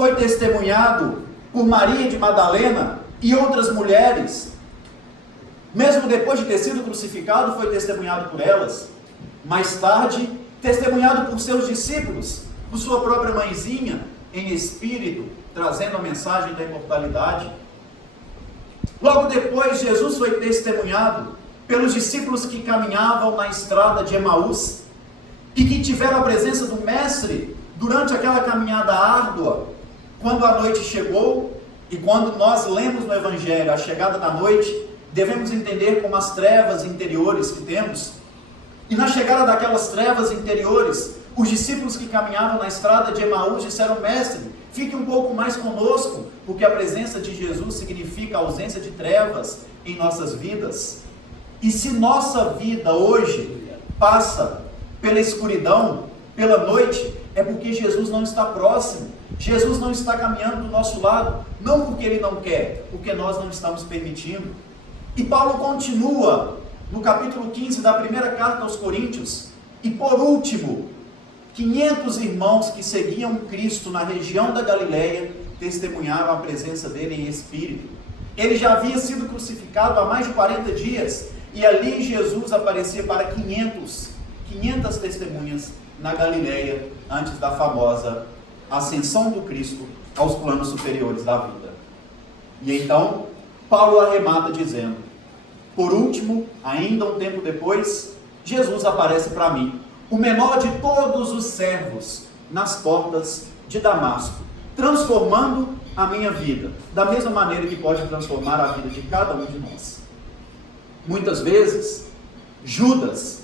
foi testemunhado por Maria de Madalena e outras mulheres. Mesmo depois de ter sido crucificado, foi testemunhado por elas. Mais tarde, testemunhado por seus discípulos, por sua própria mãezinha, em espírito, trazendo a mensagem da imortalidade. Logo depois, Jesus foi testemunhado pelos discípulos que caminhavam na estrada de Emaús e que tiveram a presença do Mestre durante aquela caminhada árdua, quando a noite chegou. E quando nós lemos no Evangelho a chegada da noite, devemos entender como as trevas interiores que temos. E na chegada daquelas trevas interiores, os discípulos que caminhavam na estrada de Emaús disseram: Mestre, fique um pouco mais conosco, porque a presença de Jesus significa a ausência de trevas em nossas vidas. E se nossa vida hoje passa pela escuridão, pela noite, é porque Jesus não está próximo. Jesus não está caminhando do nosso lado, não porque Ele não quer, porque nós não estamos permitindo. E Paulo continua no capítulo 15 da primeira carta aos Coríntios, e por último, 500 irmãos que seguiam Cristo na região da Galileia testemunharam a presença dele em espírito. Ele já havia sido crucificado há mais de 40 dias, e ali Jesus aparecia para 500 testemunhas na Galileia, antes da famosa ascensão do Cristo aos planos superiores da vida. E então, Paulo arremata dizendo: por último, ainda um tempo depois, Jesus aparece para mim, o menor de todos os servos, nas portas de Damasco, transformando a minha vida, da mesma maneira que pode transformar a vida de cada um de nós. Muitas vezes, Judas,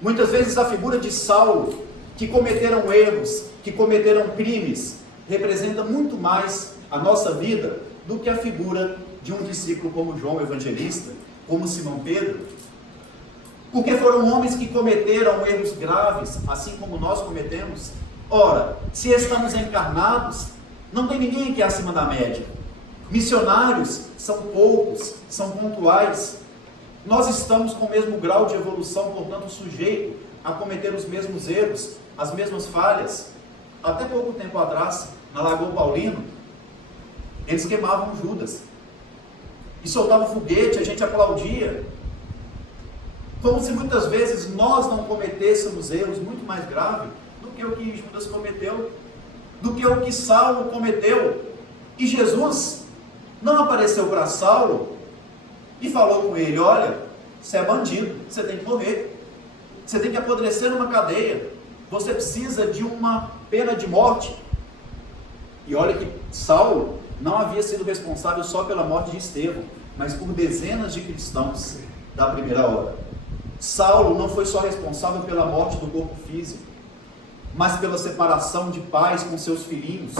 muitas vezes a figura de Saulo, que cometeram erros, que cometeram crimes, representa muito mais a nossa vida do que a figura de um discípulo como João Evangelista, como Simão Pedro, porque foram homens que cometeram erros graves, assim como nós cometemos. Ora, se estamos encarnados, não tem ninguém aqui acima da média. Missionários são poucos, são pontuais. Nós estamos com o mesmo grau de evolução, portanto sujeito a cometer os mesmos erros, as mesmas falhas. Até pouco tempo atrás, na Lagoa Paulino, eles queimavam Judas e soltavam foguete, a gente aplaudia, como se muitas vezes nós não cometêssemos erros muito mais graves do que o que Judas cometeu, do que o que Saulo cometeu. E Jesus não apareceu para Saulo e falou com ele: olha, você é bandido, você tem que morrer, você tem que apodrecer numa cadeia, você precisa de uma pena de morte. E olha que Saulo não havia sido responsável só pela morte de Estevão, mas por dezenas de cristãos da primeira hora. Saulo não foi só responsável pela morte do corpo físico, mas pela separação de pais com seus filhinhos,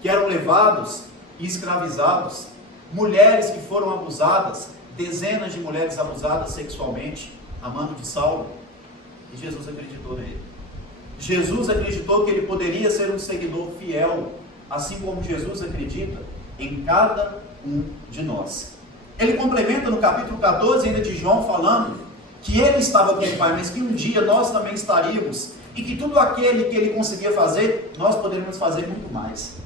que eram levados e escravizados, mulheres que foram abusadas, dezenas de mulheres abusadas sexualmente, a mando de Saulo. E Jesus acreditou nele. Jesus acreditou que ele poderia ser um seguidor fiel, assim como Jesus acredita em cada um de nós. Ele complementa no capítulo 14 ainda de João, falando que ele estava com o Pai, mas que um dia nós também estaríamos, e que tudo aquele que ele conseguia fazer, nós poderíamos fazer muito mais.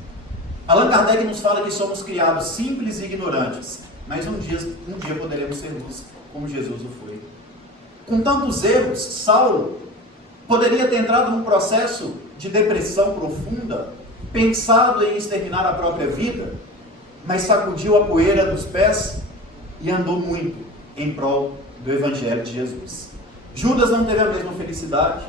Allan Kardec nos fala que somos criados simples e ignorantes, mas um dia poderemos ser luz, como Jesus o foi. Com tantos erros, Saulo poderia ter entrado num processo de depressão profunda, pensado em exterminar a própria vida, mas sacudiu a poeira dos pés e andou muito em prol do Evangelho de Jesus. Judas não teve a mesma felicidade.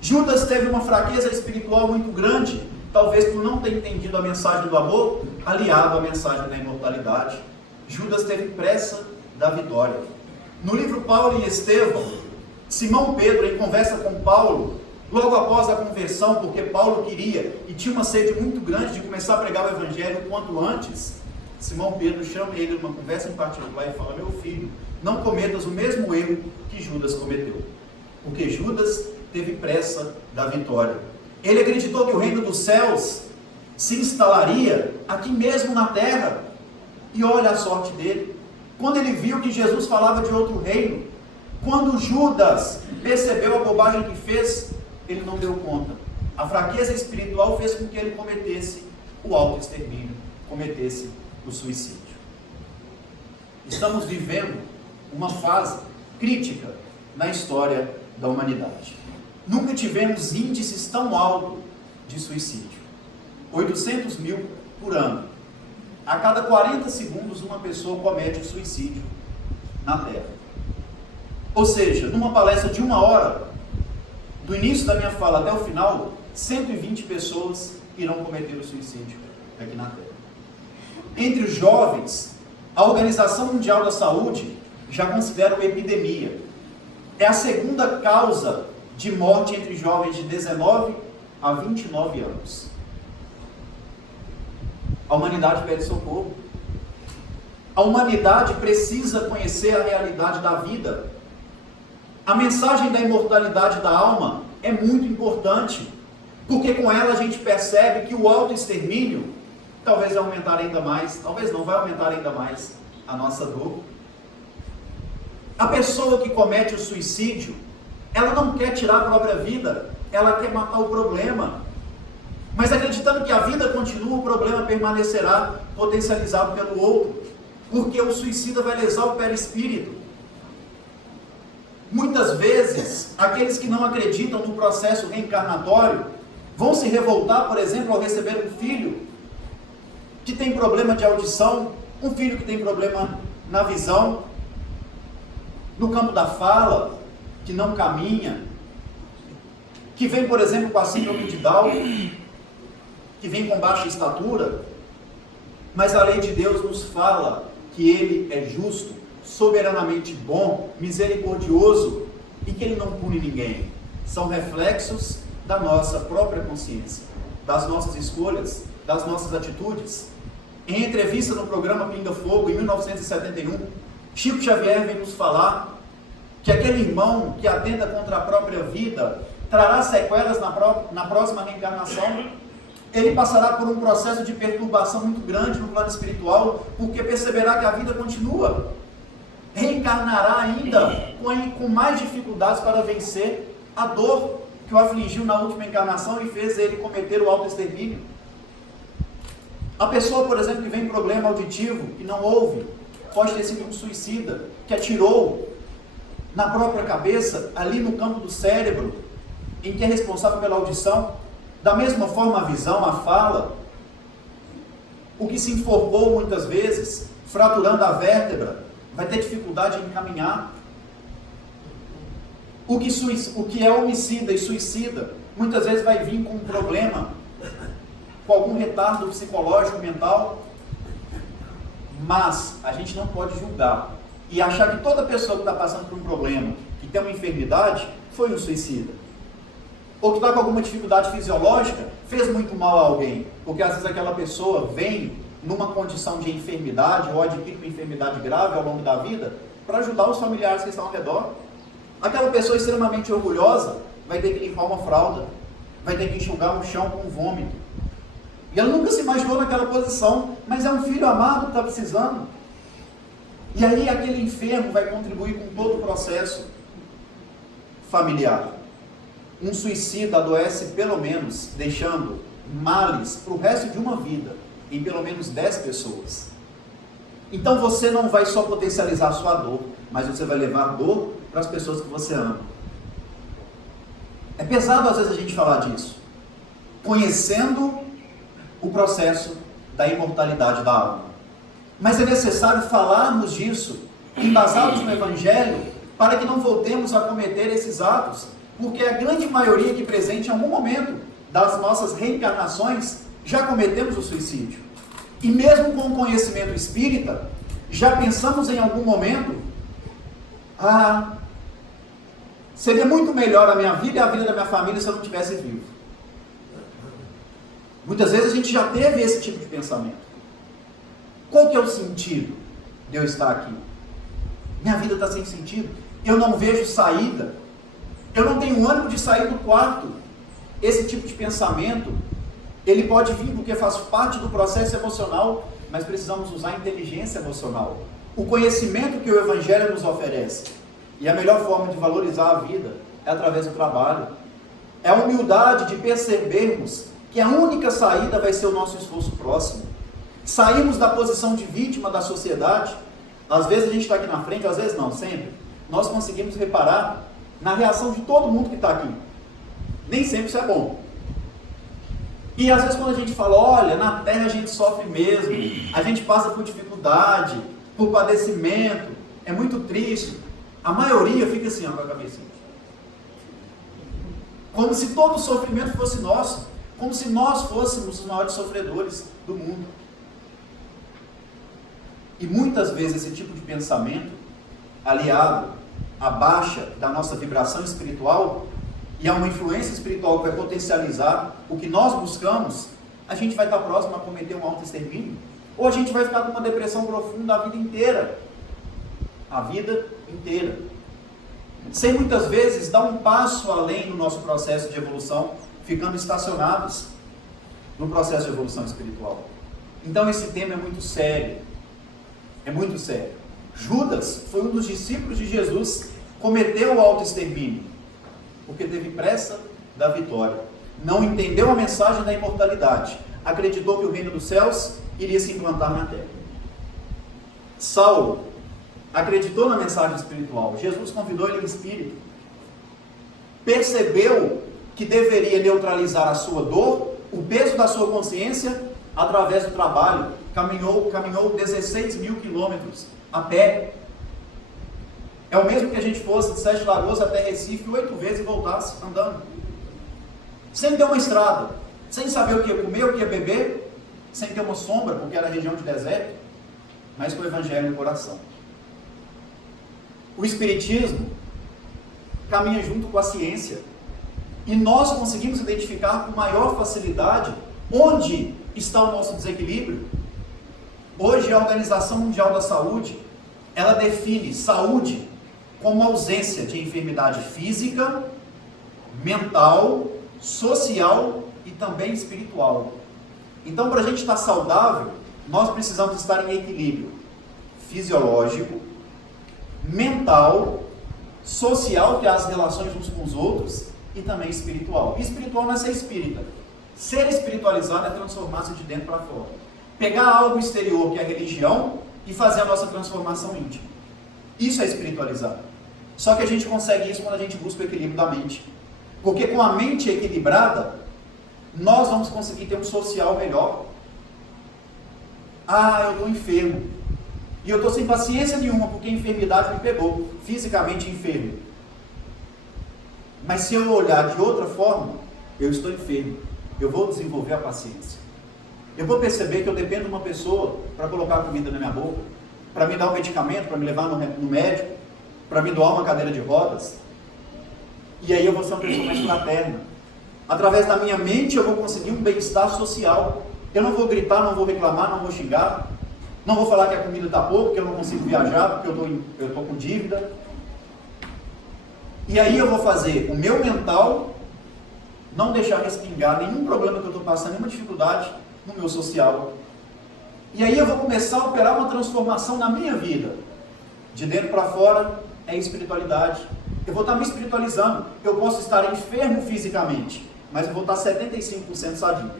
Judas teve uma fraqueza espiritual muito grande, talvez por não ter entendido a mensagem do amor, aliado à mensagem da imortalidade. Judas teve pressa da vitória. No livro Paulo e Estevão, Simão Pedro, em conversa com Paulo, logo após a conversão, porque Paulo queria e tinha uma sede muito grande de começar a pregar o Evangelho o quanto antes, Simão Pedro chama ele numa conversa em particular e fala: meu filho, não cometas o mesmo erro que Judas cometeu, porque Judas teve pressa da vitória. Ele acreditou que o reino dos céus se instalaria aqui mesmo na terra, e olha a sorte dele, quando ele viu que Jesus falava de outro reino. Quando Judas percebeu a bobagem que fez, ele não deu conta. A fraqueza espiritual fez com que ele cometesse o autoextermínio, cometesse o suicídio. Estamos vivendo uma fase crítica na história da humanidade. Nunca tivemos índices tão altos de suicídio. 800 mil por ano. A cada 40 segundos uma pessoa comete o suicídio na Terra. Ou seja, numa palestra de 1 hora, do início da minha fala até o final, 120 pessoas irão cometer o suicídio aqui na Terra. Entre os jovens, a Organização Mundial da Saúde já considera uma epidemia. É a segunda causa de morte entre jovens de 19 a 29 anos. A humanidade pede socorro. A humanidade precisa conhecer a realidade da vida. A mensagem da imortalidade da alma é muito importante, porque com ela a gente percebe que o autoextermínio talvez vai aumentar ainda mais, talvez não, vai aumentar ainda mais a nossa dor. A pessoa que comete o suicídio, ela não quer tirar a própria vida, ela quer matar o problema. Mas acreditando que a vida continua, o problema permanecerá potencializado pelo outro, porque o suicida vai lesar o perispírito. Muitas vezes, aqueles que não acreditam no processo reencarnatório vão se revoltar, por exemplo, ao receber um filho que tem problema de audição, um filho que tem problema na visão, no campo da fala, que não caminha, que vem, por exemplo, com a síndrome de Down, que vem com baixa estatura, mas a lei de Deus nos fala que Ele é justo, soberanamente bom, misericordioso e que Ele não pune ninguém. São reflexos da nossa própria consciência, das nossas escolhas, das nossas atitudes. Em entrevista no programa Pinga Fogo, em 1971, Chico Xavier vem nos falar que aquele irmão que atenta contra a própria vida trará sequelas na próxima reencarnação. Ele passará por um processo de perturbação muito grande no plano espiritual, porque perceberá que a vida continua. Reencarnará ainda com mais dificuldades para vencer a dor que o afligiu na última encarnação e fez ele cometer o autoextermínio. A pessoa, por exemplo, que vem com problema auditivo, que não ouve, pode ter sido um suicida, que atirou na própria cabeça, ali no campo do cérebro, em que é responsável pela audição. Da mesma forma, a visão, a fala, o que se enforcou muitas vezes, fraturando a vértebra, vai ter dificuldade em caminhar. O que é homicida e suicida, muitas vezes vai vir com um problema, com algum retardo psicológico, mental. Mas a gente não pode julgar e achar que toda pessoa que está passando por um problema, que tem uma enfermidade, foi um suicida. Ou que está com alguma dificuldade fisiológica, fez muito mal a alguém. Porque às vezes aquela pessoa vem numa condição de enfermidade ou adquire uma enfermidade grave ao longo da vida para ajudar os familiares que estão ao redor. Aquela pessoa extremamente orgulhosa vai ter que limpar uma fralda, vai ter que enxugar um chão com um vômito. E ela nunca se imaginou naquela posição, mas é um filho amado que está precisando. E aí aquele enfermo vai contribuir com todo o processo familiar. Um suicida adoece pelo menos, deixando males para o resto de uma vida, em pelo menos 10 pessoas. Então você não vai só potencializar a sua dor, mas você vai levar dor para as pessoas que você ama. É pesado às vezes a gente falar disso, conhecendo o processo da imortalidade da alma. Mas é necessário falarmos disso, embasados no Evangelho, para que não voltemos a cometer esses atos, porque a grande maioria aqui presente, em algum momento das nossas reencarnações, já cometemos o suicídio. E mesmo com o conhecimento espírita, já pensamos em algum momento, seria muito melhor a minha vida e a vida da minha família se eu não estivesse vivo. Muitas vezes a gente já teve esse tipo de pensamento. Qual que é o sentido de eu estar aqui? Minha vida está sem sentido, eu não vejo saída. Eu não tenho ânimo de sair do quarto. Esse tipo de pensamento, ele pode vir porque faz parte do processo emocional, mas precisamos usar a inteligência emocional. O conhecimento que o Evangelho nos oferece. E a melhor forma de valorizar a vida é através do trabalho. É a humildade de percebermos que a única saída vai ser o nosso esforço próximo. Saímos da posição de vítima da sociedade. Às vezes a gente está aqui na frente, às vezes não, sempre. Nós conseguimos reparar na reação de todo mundo que está aqui. Nem sempre isso é bom. E às vezes quando a gente fala, olha, na terra a gente sofre mesmo, a gente passa por dificuldade, por padecimento, é muito triste. A maioria fica assim, ó, com a cabecinha. Como se todo o sofrimento fosse nosso, como se nós fôssemos os maiores sofredores do mundo. E muitas vezes esse tipo de pensamento, aliado à baixa da nossa vibração espiritual, e a uma influência espiritual que vai potencializar o que nós buscamos, a gente vai estar próximo a cometer um autoextermínio, ou a gente vai ficar com uma depressão profunda a vida inteira. A vida inteira. Sem muitas vezes dar um passo além no nosso processo de evolução, ficando estacionados no processo de evolução espiritual. Então esse tema é muito sério. É muito sério. Judas foi um dos discípulos de Jesus, cometeu o autoextermínio, porque teve pressa da vitória. Não entendeu a mensagem da imortalidade. Acreditou que o reino dos céus iria se implantar na terra. Saulo acreditou na mensagem espiritual. Jesus convidou ele em espírito. Percebeu que deveria neutralizar a sua dor, o peso da sua consciência, através do trabalho. Caminhou 16 mil quilômetros a pé. É o mesmo que a gente fosse de Sete Lagoas até Recife 8 vezes e voltasse andando. Sem ter uma estrada, sem saber o que ia comer, o que ia beber, sem ter uma sombra, porque era região de deserto, mas com o evangelho no coração. O Espiritismo caminha junto com a ciência, e nós conseguimos identificar com maior facilidade onde está o nosso desequilíbrio. Hoje a Organização Mundial da Saúde, ela define saúde como ausência de enfermidade física, mental, social e também espiritual. Então, para a gente estar saudável, nós precisamos estar em equilíbrio fisiológico, mental, social, que é as relações uns com os outros, e também espiritual. E espiritual não é ser espírita. Ser espiritualizado é transformar-se de dentro para fora. Pegar algo exterior, que é a religião, e fazer a nossa transformação íntima. Isso é espiritualizar. Só que a gente consegue isso quando a gente busca o equilíbrio da mente. Porque com a mente equilibrada, nós vamos conseguir ter um social melhor. Ah, eu estou enfermo. E eu estou sem paciência nenhuma, porque a enfermidade me pegou. Fisicamente enfermo. Mas se eu olhar de outra forma, eu estou enfermo. Eu vou desenvolver a paciência. Eu vou perceber que eu dependo de uma pessoa para colocar a comida na minha boca, para me dar um medicamento, para me levar no médico, para me doar uma cadeira de rodas. E aí eu vou ser uma pessoa mais fraterna. Através da minha mente eu vou conseguir um bem-estar social. Eu não vou gritar, não vou reclamar, não vou xingar. Não vou falar que a comida está pouco, porque eu não consigo viajar, porque eu estou com dívida. E aí eu vou fazer o meu mental não deixar respingar nenhum problema que eu estou passando, nenhuma dificuldade no meu social. E aí eu vou começar a operar uma transformação na minha vida. De dentro para fora é espiritualidade. Eu vou estar me espiritualizando. Eu posso estar enfermo fisicamente, mas eu vou estar 75% sadio.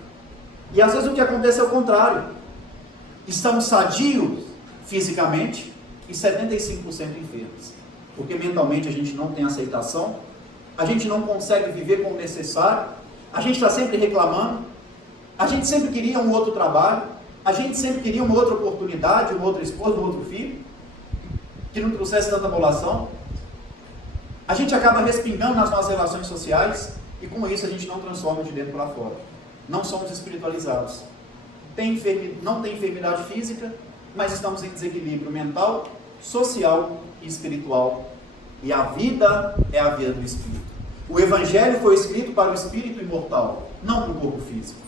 E às vezes o que acontece é o contrário. Estamos sadios fisicamente e 75% enfermos. Porque mentalmente a gente não tem aceitação, a gente não consegue viver como necessário, a gente está sempre reclamando, a gente sempre queria um outro trabalho, a gente sempre queria uma outra oportunidade, uma outra esposa, um outro filho, que não trouxesse tanta abolação. A gente acaba respingando nas nossas relações sociais e com isso a gente não transforma de dentro para fora. Não somos espiritualizados. Não tem enfermidade física, mas estamos em desequilíbrio mental, social e espiritual. E a vida é a vida do espírito. O evangelho foi escrito para o espírito imortal, não para o corpo físico.